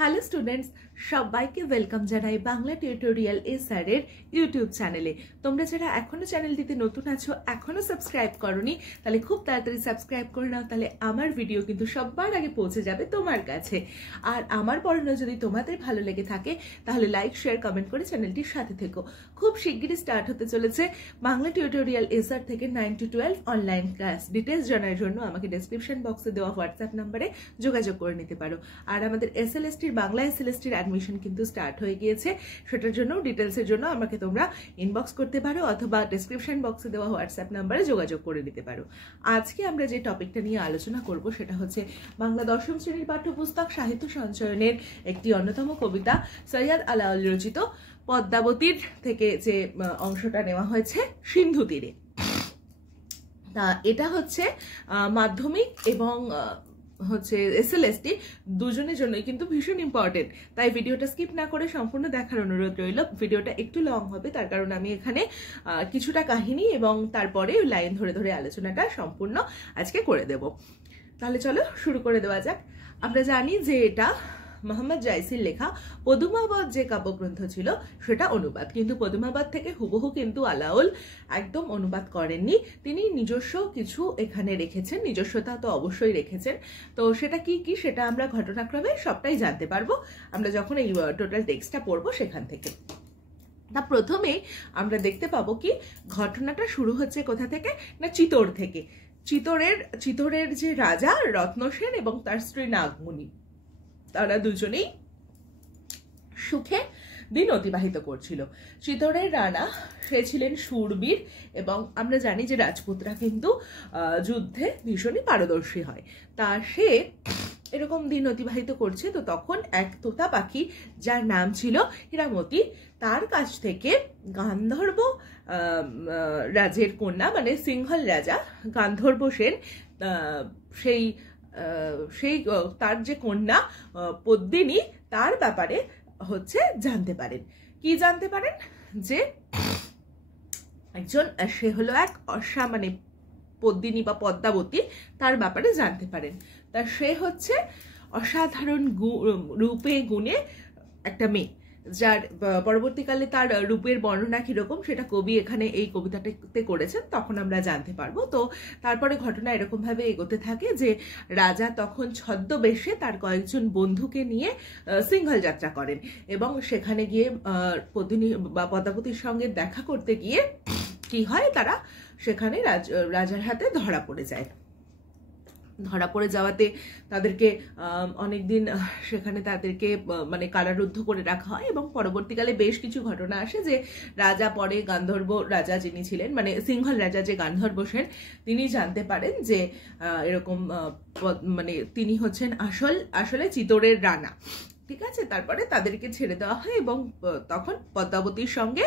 Hello students, সবাইকে welcome জানাই Bangla tutorial এসআর-এর YouTube চ্যানেলে। তোমরা যারা এখনো চ্যানেলটিতে নতুন আছো, এখনো সাবস্ক্রাইব করোনি, তাহলে খুব তাড়াতাড়ি সাবস্ক্রাইব করে নাও। তাহলে আমার ভিডিও কিন্তু সবার আগে পৌঁছে যাবে তোমার কাছে। আর আমার পড়ানো যদি তোমাদের ভালো লেগে থাকে তাহলে লাইক, শেয়ার, কমেন্ট করে চ্যানেলটির সাথে থেকো। খুব শিগগিরই স্টার্ট হতে চলেছে বাংলা টিউটোরিয়াল এসআর থেকে 9 to 12 অনলাইন ক্লাস। ডিটেলস জানার জন্য আমাকে ডেসক্রিপশন বক্সে দেওয়া হোয়াটসঅ্যাপ নাম্বারে যোগাযোগ করে নিতে পারো। আর আমাদের এসএলএসটির বাংলা এসএলএসটির অ্যাডমিশন কিন্তু স্টার্ট হয়ে গিয়েছে। সেটার জন্য ডিটেলসের জন্য আমাকে তোমরা ইনবক্স করতে পারো অথবা ডেসক্রিপশন বক্সে দেওয়া হোয়াটসঅ্যাপ নাম্বারে যোগাযোগ করে নিতে পারো। আজকে আমরা যে টপিকটা নিয়ে আলোচনা করব সেটা হচ্ছে বাংলা দশম শ্রেণীর পাঠ্যপুস্তক সাহিত্য সঞ্চয়নের একটি অন্যতম কবিতা সৈয়দ আলাওল রচিত পদ্মাবতীর থেকে যে অংশটা নেওয়া হয়েছে সিন্ধু তীরে। তা এটা হচ্ছে মাধ্যমিক এবং হচ্ছে এসএলএসটি দুজনের জন্যই কিন্তু ভীষণ ইম্পর্টেন্ট। তাই ভিডিওটা স্কিপ না করে সম্পূর্ণ দেখার অনুরোধ রইল। ভিডিওটা একটু লং হবে, তার কারণ আমি এখানে কিছুটা কাহিনী এবং তারপরে লাইন ধরে ধরে আলোচনাটা সম্পূর্ণ আজকে করে দেব। তাহলে চলো শুরু করে দেওয়া যাক। আমরা জানি যে এটা মোহাম্মদ জাইসির লেখা পদুমাবত যে কাব্যগ্রন্থ ছিল সেটা অনুবাদ, কিন্তু পদুমাবত থেকে হুবহু কিন্তু আলাওল একদম অনুবাদ করেননি। তিনি নিজস্ব কিছু এখানে রেখেছেন, নিজস্বতা তো অবশ্যই রেখেছেন। তো সেটা কি কি সেটা আমরা ঘটনাক্রমে সবটাই জানতে পারবো আমরা যখন এই টোটাল টেক্সটটা পড়বো সেখান থেকে। তা প্রথমে আমরা দেখতে পাবো কি ঘটনাটা শুরু হচ্ছে কোথা থেকে না চিতোর থেকে। চিতোরের যে রাজা রত্নসেন এবং তার স্ত্রী নাগমণি, তারা দুজনেই সুখে দিন অতিবাহিত করছিল। চিতোরের রানা সে ছিলেন শূরবীর এবং আমরা জানি যে রাজপুতরা কিন্তু যুদ্ধে ভীষণই পারদর্শী হয়। তা সে এরকম দিন অতিবাহিত করছে। তো তখন এক তোতা পাখি যার নাম ছিল হীরামতি, তার কাছ থেকে গান্ধর্ব রাজের কন্যা মানে সিংহল রাজা গান্ধর্ব সেন সেই তার যে কন্যা পদ্মিনী তার ব্যাপারে হচ্ছে জানতে পারেন। কি জানতে পারেন? যে একজন সে হলো এক মানে পদ্মিনী বা পদ্মাবতী, তার ব্যাপারে জানতে পারেন। তা সে হচ্ছে অসাধারণ রূপে গুণে একটা মেয়ে, যার পরবর্তীকালে তার রূপের বর্ণনা কিরকম সেটা কবি এখানে এই কবিতাটাতে করেছেন, তখন আমরা জানতে পারবো। তো তারপরে ঘটনা এরকম ভাবে এগোতে থাকে যে রাজা তখন ছদ্মবেশে তার কয়েকজন বন্ধুকে নিয়ে সিংহল যাত্রা করেন এবং সেখানে গিয়ে পদ্মিনী বা পদ্মাবতীর সঙ্গে দেখা করতে গিয়ে কি হয়, তারা সেখানে রাজার হাতে ধরা পড়ে যায়। ধরা পড়ে যাওয়াতে তাদেরকে অনেকদিন সেখানে তাদেরকে মানে কারারুদ্ধ করে রাখা হয় এবং পরবর্তীকালে বেশ কিছু ঘটনা আসে যে রাজা পরে গান্ধর্ব রাজা যিনি ছিলেন মানে সিংহল রাজা যে গান্ধর্ব সেন, তিনি জানতে পারেন যে এরকম মানে তিনি হচ্ছেন আসলে চিতোরের রানা। ঠিক আছে, তারপরে তাদেরকে ছেড়ে দেওয়া হয় এবং তখন পদ্মাবতীর সঙ্গে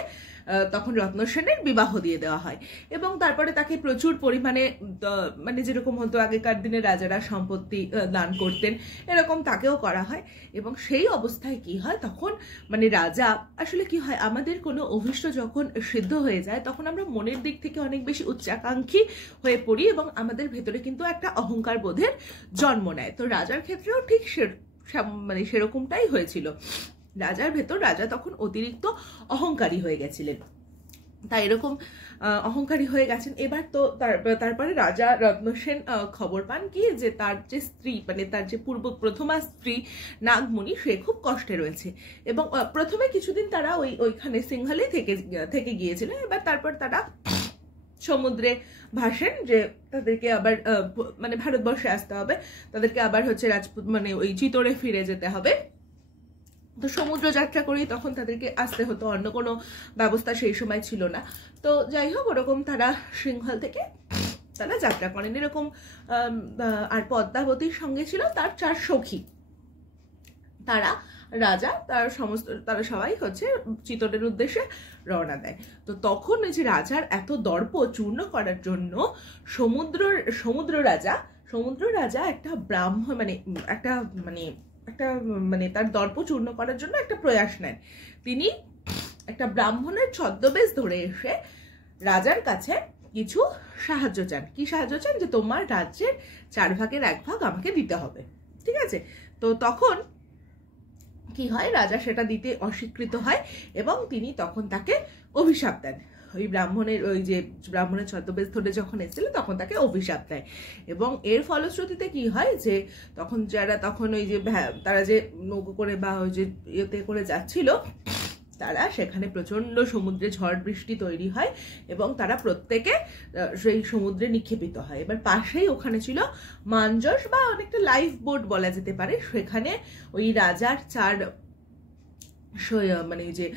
তখন রত্নসেনের বিবাহ দিয়ে দেওয়া হয় এবং তারপরে তাকে প্রচুর পরিমাণে মানে যেরকম হতো আগেকার দিনে রাজারা সম্পত্তি দান করতেন, এরকম তাকেও করা হয়। এবং সেই অবস্থায় কি হয়, তখন মানে রাজা আসলে কি হয়, আমাদের কোনো অভীষ্ট যখন সিদ্ধ হয়ে যায় তখন আমরা মনের দিক থেকে অনেক বেশি উচ্চাকাঙ্ক্ষী হয়ে পড়ি এবং আমাদের ভেতরে কিন্তু একটা অহংকার বোধের জন্ম নেয়। তো রাজার ক্ষেত্রেও ঠিক মানে সেরকমটাই হয়েছিল। রাজা তখন অতিরিক্ত অহংকারী হয়ে গেছিলেন। তাই এরকম অহংকারী হয়ে গেছেন। এবার তো তারপরে রাজা রত্নসেন খবর পান কি যে তার যে স্ত্রী মানে তার যে প্রথমা স্ত্রী নাগমণি সে খুব কষ্টে রয়েছে এবং প্রথমে কিছুদিন তারা ওইখানে সিংহলে থেকে গিয়েছিল। এবার তারপর তারা সমুদ্রে ভাসেন যে তাদেরকে আবার মানে ভারতবর্ষে আসতে হবে, তাদেরকে আবার হচ্ছে রাজপুত মানে ওই চিতোরে ফিরে যেতে হবে। তো সমুদ্র যাত্রা করেই তখন তাদেরকে আসতে হতো, অন্য কোনো ব্যবস্থা সেই সময় ছিল না। তো যাই হোক, ওরকম তারা সিংহল থেকে তারা যাত্রা করেন এরকম। আর পদ্মাবতীর সঙ্গে ছিল তার 4 সখী। তারা সবাই হচ্ছে চিতোরের উদ্দেশ্যে রওনা দেয়। তো তখন ওই যে রাজার এত দর্প চূর্ণ করার জন্য সমুদ্র রাজা একটা ব্রাহ্মণ মানে তার দর্প চূর্ণ করার জন্য একটা প্রয়াস নেন। তিনি একটা ব্রাহ্মণের ছদ্মবেশ ধরে এসে রাজার কাছে কিছু সাহায্য চান। কি সাহায্য চান? যে তোমার রাজ্যের 4 ভাগের 1 ভাগ আমাকে দিতে হবে। ঠিক আছে, তো তখন কি হয়, রাজা সেটা দিতে অস্বীকৃত হয় এবং তিনি তখন তাকে অভিশাপ দেন। ওই ব্রাহ্মণের ছদ্মবেশ ধরে যখন এসেছিল তখন তাকে অভিশাপ দেয় এবং এর ফলশ্রুতিতে কি হয় যে তখন ওই যে তারা যে নৌকো করে বা ওই যে ইয়েতে করে যাচ্ছিল, তারা সেখানে প্রচণ্ড সমুদ্রে ঝড় বৃষ্টি তৈরি হয় এবং তারা প্রত্যেকে সেই সমুদ্রে নিক্ষেপিত হয়। এবার পাশেই ওখানে ছিল মাঞ্জস বা অনেকটা লাইফ বোট বলা যেতে পারে। সেখানে ওই রাজার 4 মানে যে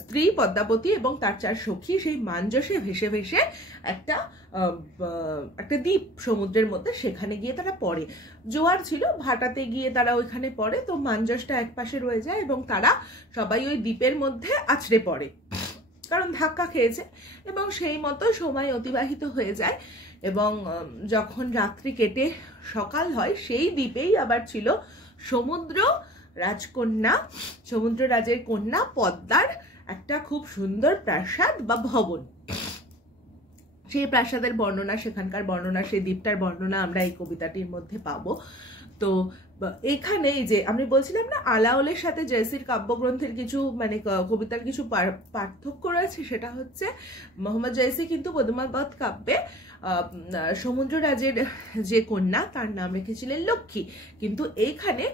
স্ত্রী পদ্মাবতী এবং তার 4 সখী সেই মাঞ্জসে ভেসে ভেসে একটা দ্বীপ সমুদ্রের মধ্যে, সেখানে গিয়ে তারা পড়ে। জোয়ার ছিল, ভাটাতে গিয়ে তারা ওইখানে পড়ে, তো মাঞ্জসটা এক পাশে রয়ে যায় এবং তারা সবাই ওই দ্বীপের মধ্যে আছড়ে পড়ে কারণ ধাক্কা খেয়েছে এবং সেই মতো সময় অতিবাহিত হয়ে যায় এবং যখন রাত্রি কেটে সকাল হয় সেই দ্বীপেই আবার ছিল সমুদ্র রাজের কন্যা পদ্মার একটা খুব সুন্দর প্রাসাদ বা ভবন। সেই প্রাসাদের বর্ণনা, সেখানকার বর্ণনা, সেই দ্বীপটার বর্ণনা আমরা এই কবিতাটির মধ্যে পাবো। তো এখানে যে আমি বলছিলাম না, আলাওলের সাথে জয়সির কাব্যগ্রন্থের কিছু মানে কবিতার কিছু পার্থক্য রয়েছে, সেটা হচ্ছে মোহাম্মদ জয়সি কিন্তু পদ্মাবত কাব্যে সমুদ্র রাজের যে কন্যা তার নাম রেখেছিলেন লক্ষ্মী, কিন্তু এইখানে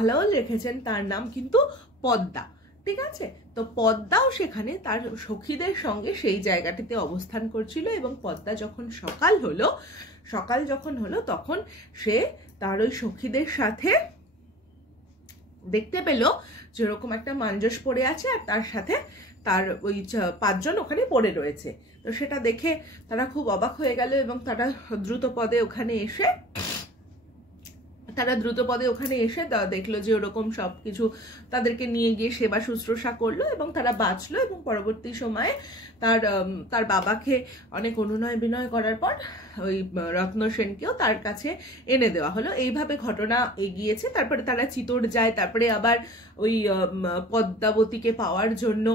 আলাওল রেখেছেন তার নাম কিন্তু পদ্মা। ঠিক আছে, তো পদ্মাও সেখানে তার সখীদের সঙ্গে সেই জায়গাটিতে অবস্থান করছিল এবং পদ্মা যখন সকাল যখন হলো তখন সে তার ওই সখীদের সাথে দেখতে পেল যেরকম একটা মাঞ্জস পড়ে আছে আর তার সাথে তার ওই 5 জন ওখানে পড়ে রয়েছে। তো সেটা দেখে তারা খুব অবাক হয়ে গেল এবং তারা দ্রুত পদে ওখানে এসে দেখলো যে ওরকম সবকিছু তাদেরকে নিয়ে গিয়ে সেবা শুশ্রূষা করলো এবং তারা বাঁচলো এবং পরবর্তী সময়ে তার বাবাকে অনেক অনুনয় বিনয় করার পর ওই রত্ন সেনকেও তার কাছে এনে দেওয়া হলো। এইভাবে ঘটনা এগিয়েছে। তারপরে তারা চিতোর যায়, তারপরে আবার ওই পদ্মাবতীকে পাওয়ার জন্য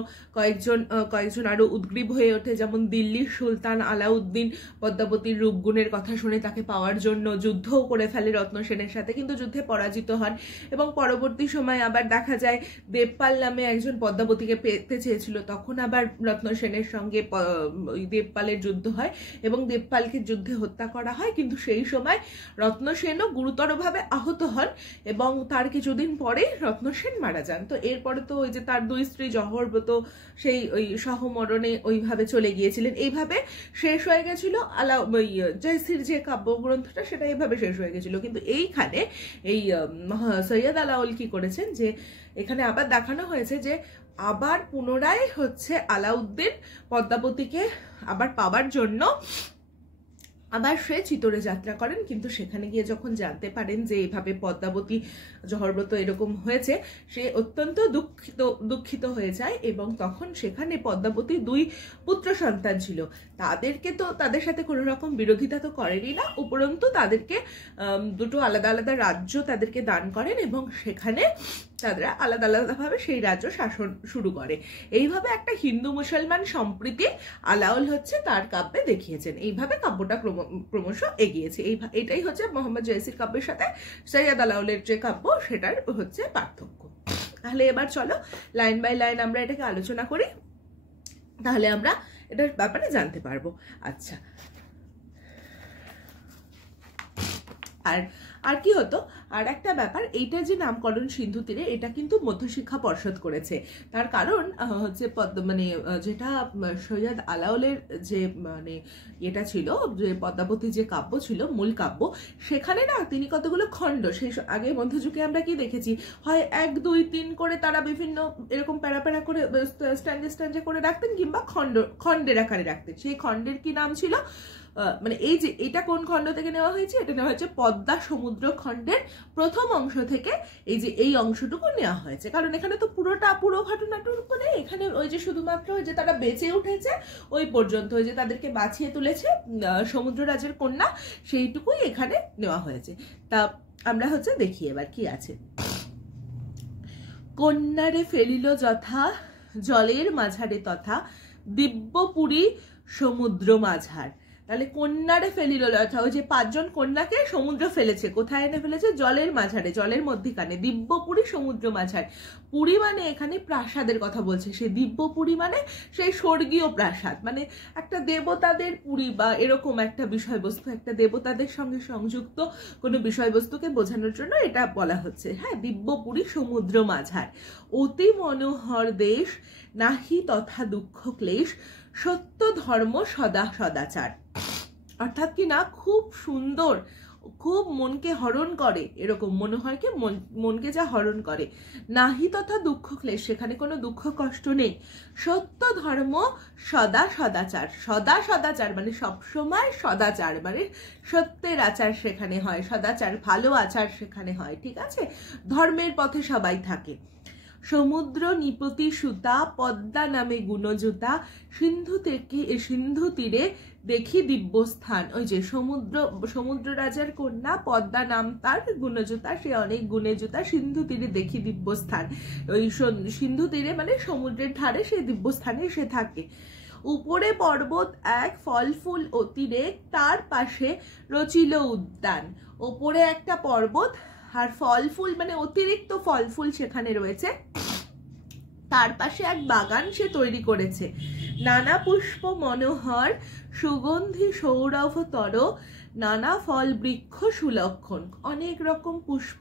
কয়েকজন আরো উদ্গ্রীব হয়ে ওঠে, যেমন দিল্লির সুলতান আলাউদ্দিন পদ্মাবতীর রূপগুণের কথা শুনে তাকে পাওয়ার জন্য যুদ্ধও করে ফেলে রত্ন সেনের সাথে, কিন্তু যুদ্ধে পরাজিত হন। এবং পরবর্তী সময় আবার দেখা যায় দেবপাল নামে একজন পদ্মাবতীকে পেতে চেয়েছিল, তখন আবার রত্ন সেনের সঙ্গে ওই দেবপালের যুদ্ধ হয় এবং দেবপালকে যুদ্ধে হত্যা করা হয়, কিন্তু সেই সময় রত্ন সেনও গুরুতরভাবে আহত হন এবং তার কিছুদিন পরেই রত্ন সেন মারা যান। তো এরপরে তো ওই যে তার 2 স্ত্রী জহরব্রত সেই ওই সহমরণে ওইভাবে চলে গিয়েছিলেন। এইভাবে শেষ হয়ে গেছিল জয়সির যে কাব্যগ্রন্থটা, সেটা এইভাবে শেষ হয়ে গেছিল। কিন্তু এইখানে এই সৈয়দ আলাওল কি করেছেন যে এখানে আবার দেখানো হয়েছে যে আবার পুনরায় হচ্ছে আলাউদ্দিন পদ্মাবতীকে আবার পাওয়ার জন্য আবার সে চিতোরে যাত্রা করেন, কিন্তু সেখানে গিয়ে যখন জানতে পারেন যে এইভাবে পদ্মাবতী জহরব্রত এরকম হয়েছে, সে অত্যন্ত দুঃখিত হয়ে যায় এবং তখন সেখানে পদ্মাবতীর 2 পুত্র সন্তান ছিল, তাদের সাথে কোনো রকম বিরোধিতা তো করেনই না, উপরন্তু তাদেরকে 2টো আলাদা আলাদা রাজ্য তাদেরকে দান করেন এবং সেখানে তারা আলাদা আলাদাভাবে সেই রাজ্য শাসন শুরু করে। এইভাবে একটা হিন্দু মুসলমান সম্প্রীতি আলাওল হচ্ছে তার কাব্যে দেখিয়েছেন। এইভাবে কাব্যটা ক্রমশ এগিয়েছে। এটাই হচ্ছে মোহাম্মদ জয়সির কাব্যের সাথে সৈয়দ আলাওলের যে কাব্য সেটার হচ্ছে পার্থক্য। তাহলে এবার চলো লাইন বাই লাইন আমরা এটাকে আলোচনা করি, তাহলে আমরা এটার ব্যাপারে জানতে পারবো। আচ্ছা, আর কি হতো, আর একটা ব্যাপার, এইটা যে নামকরণ সিন্ধু তীরে, এটা কিন্তু মধ্যশিক্ষা পর্ষদ করেছে। তার কারণ হচ্ছে মানে যেটা সৈয়দ আলাওলের যে মানে এটা ছিল, যে পদ্মাবতী যে কাব্য ছিল মূল কাব্য, সেখানে না তিনি কতগুলো খণ্ড, সেই আগে মধ্যযুগে আমরা কি দেখেছি, হয় 1, 2, 3 করে তারা বিভিন্ন এরকম প্যারা করে স্ট্যান্ডে করে রাখতেন, কিংবা খণ্ডের আকারে রাখতেন। সেই খণ্ডের কি নাম ছিল, মানে এই যে এটা কোন খণ্ড থেকে নেওয়া হয়েছে, এটা নেওয়া হয়েছে পদ্মা সমুদ্র খণ্ডের প্রথম অংশ থেকে এই যে এই অংশটুকু নেওয়া হয়েছে। কারণ এখানে তো পুরো ঘটনাটুকু নেই, এখানে ওই যে শুধুমাত্র ওই যে তারা বেঁচে উঠেছে ওই পর্যন্ত, ওই যে তাদেরকে বাঁচিয়ে তুলেছে সমুদ্র রাজের কন্যা, সেইটুকুই এখানে নেওয়া হয়েছে। তা আমরা হচ্ছে দেখি এবার কি আছে। কন্যারে ফেলিল যথা জলের মাঝারে তথা দিব্যপুরী সমুদ্র মাঝার, তাহলে কন্যারে ফেলিল লজ্জা, ওই যে 5 জন কন্যাকে সমুদ্র ফেলেছে, কোথায় এনে ফেলেছে? জলের মাঝারে, জলের মধ্যিখানে, দিব্যপুরী সমুদ্র মাঝার। পুরী মানে এখানে প্রাসাদের কথা বলছে, সে দিব্যপুরী মানে সেই স্বর্গীয় প্রাসাদ, মানে একটা দেবতাদের পুরী বা এরকম একটা বিষয়বস্তু, একটা দেবতাদের সঙ্গে সংযুক্ত কোনো বিষয়বস্তুকে বোঝানোর জন্য এটা বলা হচ্ছে। হ্যাঁ, দিব্যপুরী সমুদ্র মাঝার, অতি মনোহর দেশ, নাহি তথা দুঃখ ক্লেশ, সত্য ধর্ম সদা সদাচার। অর্থাৎ কি না, খুব সুন্দর, খুব মনকে হরণ করে, এরকম মনোহরকে মনকে যা হরণ করে। নাহি তথা দুঃখ ক্লেশ, সেখানে কোনো দুঃখ কষ্ট নেই। সত্য ধর্ম সদা সদাচার, সদা সদাচার মানে সবসময় সদাচার, মানে সত্যের আচার সেখানে হয়, সদাচার ভালো আচার সেখানে হয়, ঠিক আছে? ধর্মের পথে সবাই থাকে। সমুদ্র নিপতি সুতা, পদ্মা নামে গুণজুতা, সিন্ধু তীরে দেখি দিব্যস্থান। ওই যে সমুদ্র রাজার কন্যা, পদ্মা নাম তার, গুণজুতা, সে অনেক গুণে জুতা, সিন্ধু তীরে দেখি দিব্যস্থান। ওই সিন্ধু তীরে মানে সমুদ্রের ধারে সেই দিব্যস্থানে সে থাকে। উপরে পর্বত এক, ফল ফুল অতিরেক, তার পাশে রচিল উদ্যান। ওপরে একটা পর্বত, আর ফল ফুল মানে অতিরিক্ত ফল ফুল সেখানে রয়েছে, তার পাশে এক বাগান সে তৈরি করেছে। নানা পুষ্প মনোহর, সুগন্ধি সৌরভ তর, নানা ফল বৃক্ষ সুলক্ষণ। অনেক রকম পুষ্প,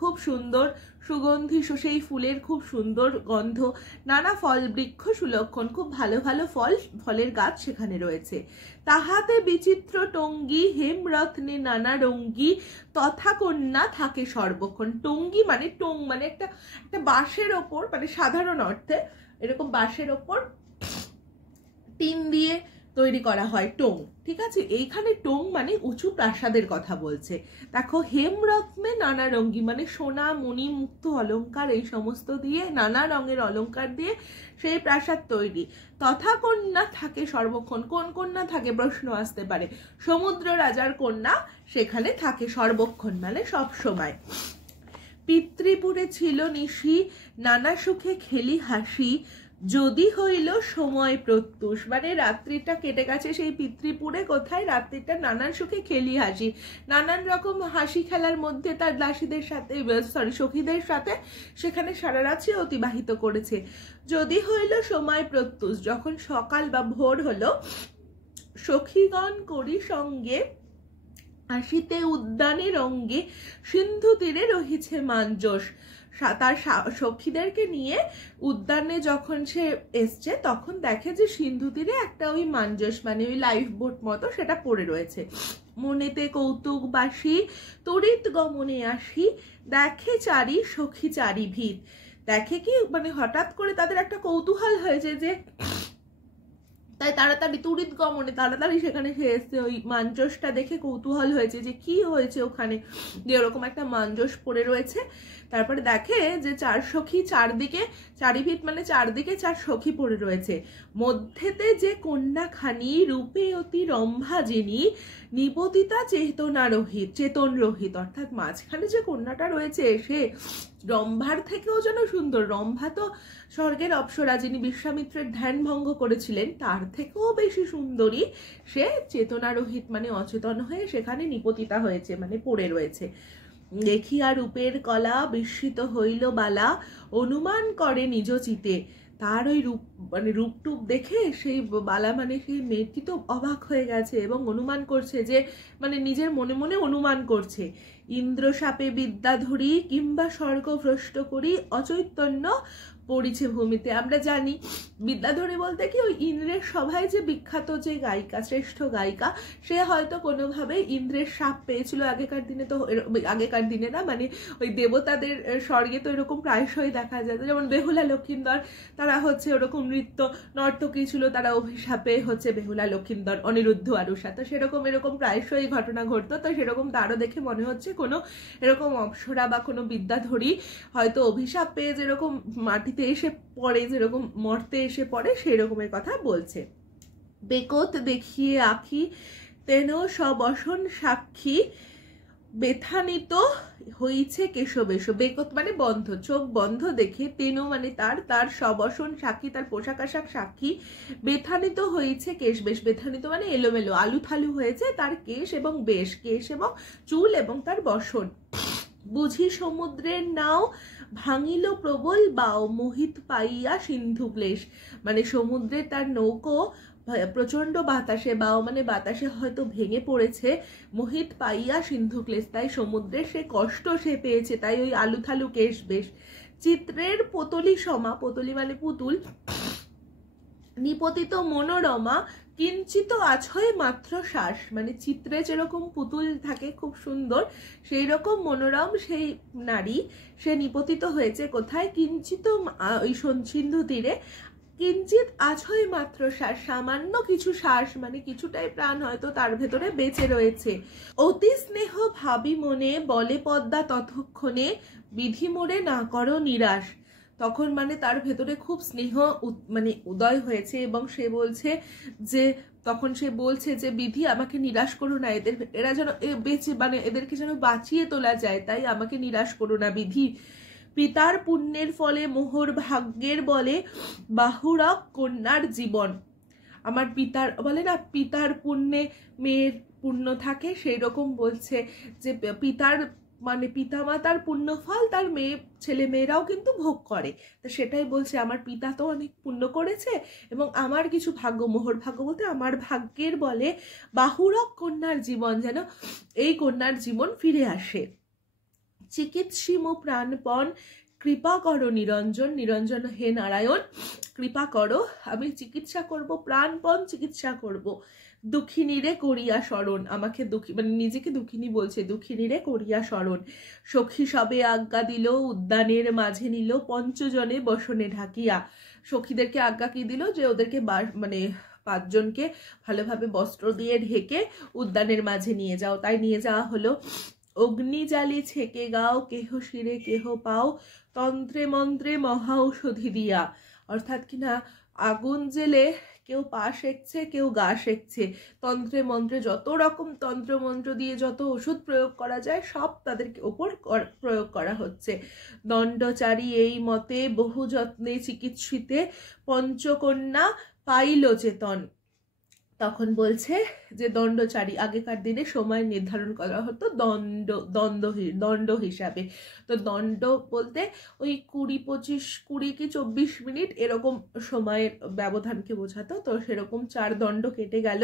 খুব সুন্দর সুগন্ধি, সেই ফুলের খুব সুন্দর গন্ধ। নানা ফল বৃক্ষ সুলক্ষণ, খুব ভালো ভালো ফলের গাছ সেখানে রয়েছে। তাহাতে বিচিত্র টঙ্গী, হেমরত্নে নানা রঙ্গী, তথা কন্যা থাকে সর্বক্ষণ। টঙ্গী মানে মানে একটা বাঁশের ওপর, মানে সাধারণ অর্থে এরকম বাঁশের ওপর টিন দিয়ে তৈরি করা হয় টোং, ঠিক আছে? এইখানে টোং মানে উঁচু প্রাসাদের কথা বলছে। দেখো, হেমরত্নে নানা রঙ্গী মানে সোনা মণি মুক্ত অলঙ্কার, এই সমস্ত দিয়ে, নানা রঙের অলঙ্কার দিয়ে সেই প্রাসাদ তৈরি। তথা কন্যা থাকে সর্বক্ষণ, কোন কন্যা থাকে প্রশ্ন আসতে পারে? সমুদ্র রাজার কন্যা সেখানে থাকে সর্বক্ষণ, মানে সব সময়। পিতৃপুরে ছিল নিশি, নানা সুখে খেলি হাসি, যদি হইল সময় প্রত্যুষ, মানে রাত্রিটা কেটে গেছে সেই পিতৃপুরে, কোথায়? রাত্রিটা নানান সুখে খেলি হাসি, নানান রকম হাসি খেলার মধ্যে তার দাসীদের সাথে, সখীদের সাথে সেখানে সারা রাত সে অতিবাহিত করেছে। যদি হইল সময় প্রত্যুষ, যখন সকাল বা ভোর হলো, সখীগণ করি সঙ্গে আসিতে উদ্যানে রঙ্গে, সিন্ধু তীরে রহিছে মাঞ্জস। তার সখীদেরকে নিয়ে উদ্যানে যখন সে এসছে, তখন দেখে যে সিন্ধু তীরে একটা ওই মাঞ্জস মানে ওই লাইফ বোট মতো সেটা পড়ে রয়েছে। মনেতে কৌতুক বাসি, তড়িৎ গমনে আসি, দেখে চারি সখী চারি ভিত। দেখে কি, মানে হঠাৎ করে তাদের একটা কৌতূহল হয়েছে, যে তাই তাড়াতাড়ি তড়িৎ গমনে তাড়াতাড়ি সেখানে সে এসছে। ওই মাঞ্জসটা দেখে কৌতূহল হয়েছে যে কি হয়েছে ওখানে, যে ওরকম একটা মাঞ্জস পড়ে রয়েছে। তারপরে দেখে যে চার সখী চারদিকে, চারিভিত মানে চারদিকে চার সখী পড়ে রয়েছে। মধ্যেতে যে কন্যাখানি, রূপে অতি রম্ভা যিনি, নিপতিতা চেতন রহিত। অর্থাৎ মাঝখানে যে কন্যাটা রয়েছে সে রম্ভার থেকেও যেন সুন্দর। রম্ভা তো স্বর্গের অপ্সরা, যিনি বিশ্বামিত্রের ধ্যান ভঙ্গ করেছিলেন, তার থেকেও বেশি সুন্দরী সে চেতনারহিত মানে অচেতন হয়ে সেখানে নিপতিতা হয়েছে, মানে পড়ে রয়েছে। দেখিয়া রূপের কলা, বিস্মিত হইল বালা, অনুমান করে নিজ চিতে। তার ওই রূপ মানে রূপটুপ দেখে সেই বালা মানে সেই মেয়েটি তো অবাক হয়ে গেছে এবং অনুমান করছে, যে মানে নিজের মনে মনে অনুমান করছে, ইন্দ্রশাপে বিদ্যাধরী কিংবা স্বর্গ ভ্রষ্ট করি, অচৈতন্য পড়িছে ভূমিতে। আমরা জানি বিদ্যাধরী বলতে কি, ওই ইন্দ্রের সভায় যে বিখ্যাত যে গায়িকা, শ্রেষ্ঠ গায়িকা, সে হয়তো কোনোভাবে ইন্দ্রের শাপ পেয়েছিল। আগেকার দিনে তো, আগেকার দিনে না, মানে ওই দেবতাদের স্বর্গে তো এরকম প্রায়শই দেখা যায়, যেমন বেহুলা লক্ষিন্দর, তারা হচ্ছে ওরকম নর্তকী ছিল, তারা অভিশাপে হচ্ছে বেহুলা লক্ষিন্দর, অনিরুদ্ধ আরুষা, তো সেরকম এরকম প্রায়শই ঘটনা ঘটতো। তো সেরকম তারও দেখে মনে হচ্ছে কোনো এরকম অপ্সরা বা কোনো বিদ্যাধরী হয়তো অভিশাপ পেয়ে যেরকম মাটিতে এসে পড়ে, যেরকম মর্তে এসে পড়ে, সেই রকমের কথা বলছে। বেকত দেখিয়ে আঁখি, তেন সব অসন সাক্ষী, বেথানিত হইছে কেশবেশ, বেকত মানে বন্ধ, চোখ বন্ধ দেখে, তেনো মানে তার সবসন সাক্ষী, তার পোশাক আশাক সাক্ষী, বেথানিত হয়েছে কেশবেশ, বেথানিত মানে এলোমেলো আলুথালু হয়েছে তার কেশ এবং বেশ, কেশ এবং চুল এবং তার বসন। বুঝি সমুদ্রের নাও ভাঙিল প্রবল বাও, মোহিত পাইয়া সিন্ধু ক্লেশ, মানে সমুদ্রে তার নৌকো প্রচন্ড বাতাসে, বাও মানে বাতাসে হয়তো ভেঙে পড়েছে, মোহিত পাইয়া সিন্ধু ক্লেশ, তাই সমুদ্রের সে কষ্ট সে পেয়েছে, তাই ওই আলুথালু কেশ বেশ। চিত্রের পুতলি সমা, পুতলি মানে পুতুল, নিপতিত মনোরমা, কিঞ্চিত আছয় মাত্র শ্বাস, মানে চিত্রে যেরকম পুতুল থাকে খুব সুন্দর, সেই রকম মনোরম সেই নারী, সে নিপতিত হয়েছে কোথায়, কিঞ্চিত ওই সিন্ধু তীরে, কিঞ্চিত আছয় মাত্র শ্বাস, সামান্য কিছু শ্বাস মানে কিছুটাই প্রাণ হয়তো তার ভেতরে বেঁচে রয়েছে। অতি স্নেহ ভাবি মনে, বলে পদ্মা ততক্ষণে, বিধি মোড়ে না করো নিরাশ, তখন মানে তার ভেতরে খুব স্নেহ মানে উদয় হয়েছে এবং সে বলছে যে, তখন সে বলছে যে বিধি আমাকে নিরাশ করো না, এরা যেন বেঁচে মানে এদেরকে যেন বাঁচিয়ে তোলা যায়, তাই আমাকে নিরাশ করো না বিধি। পিতার পুণ্যের ফলে মোহর ভাগ্যের বলে, বাহুরক কন্যার জীবন, আমার পিতার বলে না পিতার পুণ্যে মেয়ের পুণ্য থাকে, সেই রকম বলছে যে পিতার মানে পিতামাতার পুণ্যফল তার মেয়ে ছেলে মেয়েরাও কিন্তু ভোগ করে, তো সেটাই বলছে আমার পিতা তো অনেক পুণ্য করেছে এবং আমার কিছু ভাগ্য, মোহর ভাগ্য বলতে আমার ভাগ্যের বলে বাহুরক কন্যার জীবন, যেন এই কন্যার জীবন ফিরে আসে। চিকিৎসিম প্রাণপণ, কৃপা করো নিরঞ্জন, নিরঞ্জন হে নারায়ণ কৃপা করো, আমি চিকিৎসা করব, প্রাণপণ চিকিৎসা করব, দুঃখিনীরে করিয়া স্মরণ, আমাকে দুঃখী মানে নিজেকে দুঃখিনী বলছে, দুঃখিনীরে করিয়া স্মরণ, সখী সবে আজ্ঞা দিল, উদ্যানের মাঝে নিল, পঞ্চজনে বসনে ঢাকিয়া, সখীদেরকে আজ্ঞা কি দিল যে ওদেরকে মানে 5 জনকে ভালোভাবে বস্ত্র দিয়ে ঢেকে উদ্যানের মাঝে নিয়ে যাও, তাই নিয়ে যাওয়া হলো। অগ্নি জালি ছেকে গাও, কেহ শিরে কেহ পাও, তন্ত্রে মন্ত্রে মহা ঔষধি দিয়া, অর্থাৎ কিনা আগুন জেলে কেউ পা সেঁকছে কেউ গা সেঁকছে, তন্ত্রে মন্ত্রে যত রকম তন্ত্র মন্ত্র দিয়ে যত ওষুধ প্রয়োগ করা যায় সব তাদের ওপর প্রয়োগ করা হচ্ছে। দণ্ডচারী এই মতে বহু যত্নে চিকিৎসিতে, পঞ্চকন্যা পাইল চেতন, তখন বলছে যে দণ্ডচারী, আগেকার দিনে সময় নির্ধারণ করা হতো দণ্ড হিসাবে, তো দণ্ড বলতে ওই 20 কি 24 মিনিট এরকম সময়ের ব্যবধানকে বোঝাতো, তো সেরকম 4 দণ্ড কেটে গেল,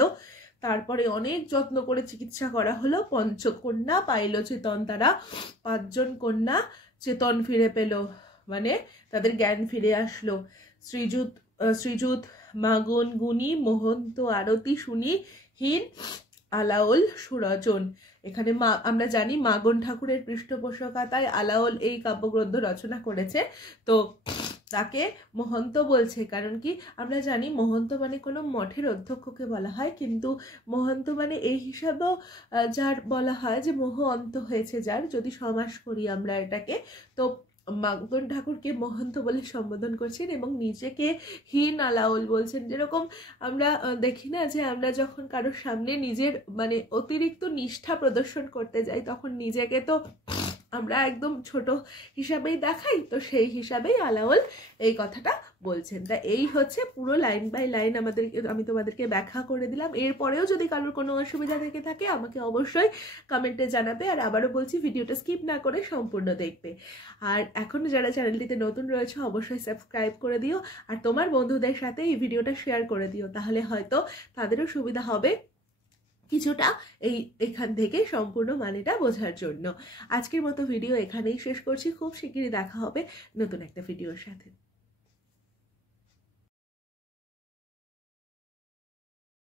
তারপরে অনেক যত্ন করে চিকিৎসা করা হলো, পঞ্চকন্যা পাইল চেতন, তারা 5 জন কন্যা চেতন ফিরে পেল, মানে তাদের জ্ঞান ফিরে আসলো। শ্রীযুত মাগন গুণী মোহন্ত আরতি শুনি, হীন আলাওল সুরচন, এখানে আমরা জানি মাগন ঠাকুরের পৃষ্ঠপোষকতায় আলাওল এই কাব্যগ্রন্থ রচনা করেছে, তো তাকে মহন্ত বলছে, কারণ কি আমরা জানি মহন্ত মানে কোনো মঠের অধ্যক্ষকে বলা হয়, কিন্তু মহন্ত মানে এই হিসাবেও যার বলা হয় যে মোহ অন্ত হয়েছে যার, যদি সমাস করি আমরা এটাকে, তো মাগন ঠাকুরকে মহন্ত বলে সম্বোধন করছেন এবং নিজেকে হীন আলাওল বলছেন। যেরকম আমরা দেখি না যে আমরা যখন কারোর সামনে নিজের মানে অতিরিক্ত নিষ্ঠা প্রদর্শন করতে যাই তখন নিজেকে তো আমরা একদম ছোট হিসাবেই দেখাই, তো সেই হিসাবেই আলাওল এই কথাটা বলছেন। তা এই হচ্ছে পুরো লাইন বাই লাইন আমি তোমাদেরকে ব্যাখ্যা করে দিলাম। এরপরেও যদি কারোর কোনো অসুবিধা থেকে থাকে আমাকে অবশ্যই কমেন্টে জানাবে, আর আবারও বলছি ভিডিওটা স্কিপ না করে সম্পূর্ণ দেখবে। আর এখনও যারা চ্যানেলটিতে নতুন রয়েছে অবশ্যই সাবস্ক্রাইব করে দিও, আর তোমার বন্ধুদের সাথে এই ভিডিওটা শেয়ার করে দিও, তাহলে হয়তো তাদেরও সুবিধা হবে কিছুটা এখান থেকে সম্পূর্ণ মানেটা বোঝার জন্য। আজকের মতো ভিডিও এখানেই শেষ করছি, খুব শিগগিরই দেখা হবে নতুন একটা ভিডিওর সাথে।